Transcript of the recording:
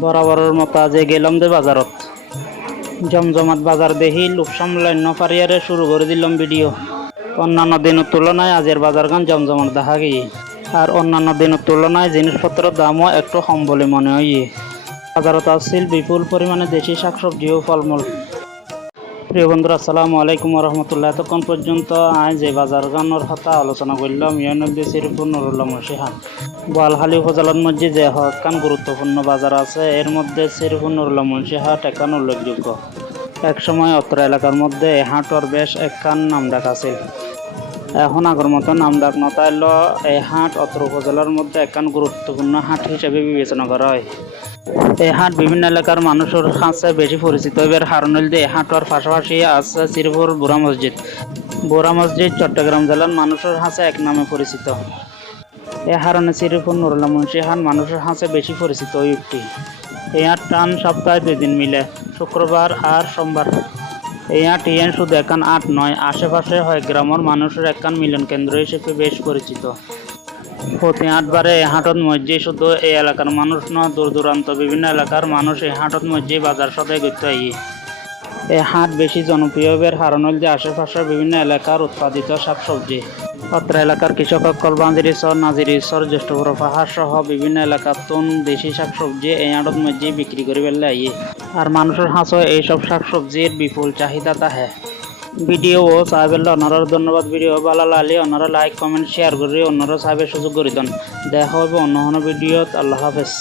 বরাবরের মতো আজ গেলাম দে বাজারত। জমজমাত বাজার দেখি লোক সামলান্য পারিয়ারে শুরু করে দিলাম ভিডিও। অন্যান্য দিনের তুলনায় আজের বাজার গান জমজমাট দেখা গিয়ে। আর অন্যান্য দিনের তুলনায় জিনিসপত্রের দামও একটু কম বলে মনে হয় বাজারত আসছিল বিপুল পরিমাণে দেশি শাকসবজি ও ফলমূল। প্রিয় বন্ধুরা, আসসালামু আলাইকুম রহমতুল্লাহ। এতক্ষণ পর্যন্ত আজ যে বাজার গানোর কথা আলোচনা করলাম সিরিপুর নুরুল্লাহ মুর্শিহান বোয়ালহালি উপজেলার মধ্যে যে হকান গুরুত্বপূর্ণ বাজার আছে, এর মধ্যে সিরিপুর নুরুল্লাহ মুন্সিহাট একান উল্লেখযোগ্য। এক সময় অত্র এলাকার মধ্যে এই হাটর বেশ একখান নামডাক আছে। এখন আগের মতো নামডাক নতাইল এই হাট অত্র উপজেলার মধ্যে একখান গুরুত্বপূর্ণ হাট হিসেবে বিবেচনা করা হয়। এই হাট বিভিন্ন এলাকার মানুষের কাছে বেশি পরিচিত। এবার হারুনুল দিয়ে হাটর পাশাপাশি আছে শ্রীপুর বুড়া মসজিদ। বুড়া মসজিদ, চট্টগ্রাম জেলার মানুষের কাছে এক নামে পরিচিত। এ হারণে শ্রীপুর নুরুল্লাহ মুন্সি হাট মানুষের কাছে বেশি পরিচিত ওই একটি। এই হাট টান সপ্তাহে দুই দিন মিলে, শুক্রবার আর সোমবার। এই হাট ইয়ান শুধু একান আট নয়, আশেপাশে হয় গ্রামের মানুষের একান মিলন কেন্দ্র হিসেবে বেশ পরিচিত। প্রতি হাটবারে এই হাটত মধ্যে শুধু এই এলাকার মানুষ নয় দূর দূরান্ত বিভিন্ন এলাকার মানুষ এই হাটত মধ্যে বাজার সদাই করতে আই এই হাট বেশি জনপ্রিয় বের হারণ যে আশেপাশের বিভিন্ন এলাকার উৎপাদিত শাকসবজি। অত্র এলাকার কৃষকসকল বাঁধিরিচর নাজিরিচর জ্যেষ্ঠ বড় পাহাড় সহ বিভিন্ন এলাকার তুন দেশি শাকসবজি এই হাটত মধ্যে বিক্রি করে বেলে আইয়ে আর মানুষের হাঁসও এইসব শাকসবজির বিপুল চাহিদা তাহে। ভিডিও ও সাহেবের অনারার ধন্যবাদ ভিডিও ভালো লাগলে অন্যরা লাইক কমেন্ট শেয়ার করে, অন্যরা সাহেবের সুযোগ করে দেন। দেখা হবে অন্য কোনো ভিডিওত। আল্লাহ হাফেজ।